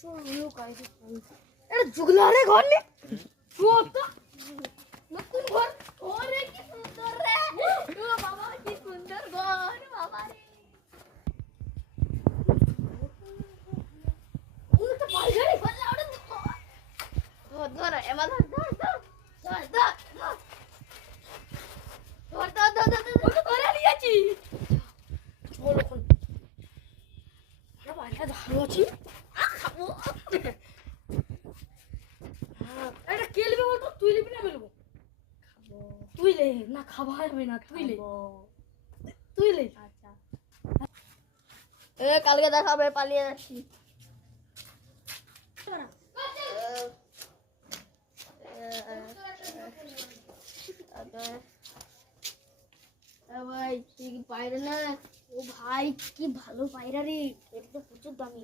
চলো কাইছে এটা জুগলারে ঘর নে চুপ তো নতুন ঘর ওরে কি সুন্দর রে ও বাবা কি সুন্দর ঘর বাবা রে ও তো পাইগারি ঘর লাউড়ে ধর ধর এমা ধর ধর ধর ধর ধর ধর ধর ধর ধর ধরে নিয়েছি চলো কোন আরে বাইরে ধারো আছে খাবো এটা কে লিবে বলতো তুই লিবি না আমি লিবো খাবো তুই লে না খাওয়া হবে না তুই লে তুই লে আচ্ছা এ কালকে দেখাবে পালিয়ে যাচ্ছি ভাই তুই কি পায়রা না ও ভাই কি ভালো পায়রা রে এটা তো প্রচুর দামি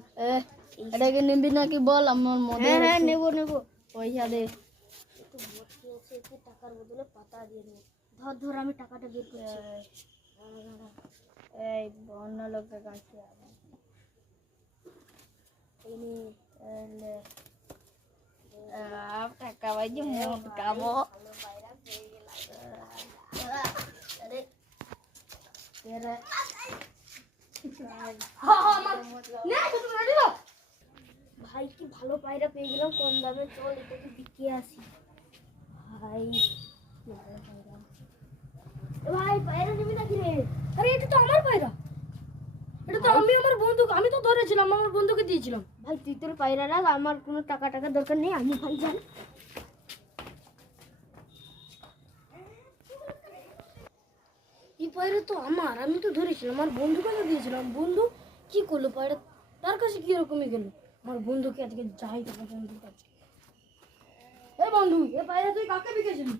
এটাকে নিবি নাকি বল আমার মনে হ্যাঁ নেবো নেবো পয়সা দে একটু ভর্তি আছে একটু টাকার বদলে পাতা দিয়ে নেবো ধর ধর আমি টাকাটা বের করছি এই অন্য লোকের কাছে টাকা পাইছি মোট খাবো ভাই কি ভালো পায়রা পেয়ে গেলাম কম দামে চল এটাকে বিকে আসি ভাই ভাই পায়রা নিবি নাকি রে আরে এটা তো আমার পায়রা এটা তো আমি আমার বন্ধুকে আমি তো ধরেছিলাম আমার বন্ধুকে দিয়েছিলাম ভাই তুই তোর পায়রা রাখ আমার কোনো টাকা দরকার নেই আমি ভাই জানি এই পায়রা তো আমার আমি তো ধরেছিলাম আমার বন্ধুকে তো দিয়েছিলাম বন্ধু কি করলো পায়রা তার কাছে কি রকমই গেল আমার বন্ধুকে আজকে যাই তো বন্ধুর কাছে এই বন্ধু এ পায়রা তুই কাকে বিকেছিলি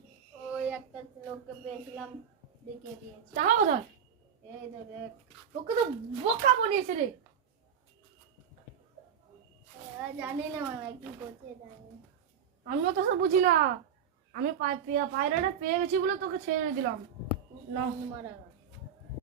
ওই একটা লোককে পেয়েছিলাম বিকে দিয়েছি টাকা কোথায় এই তো দেখ তোকে তো বোকা বানিয়েছে রে জানি না মানে কি করছে জানি আমিও তো সব বুঝি না আমি পায়রাটা পেয়ে গেছি বলে তোকে ছেড়ে দিলাম না মারা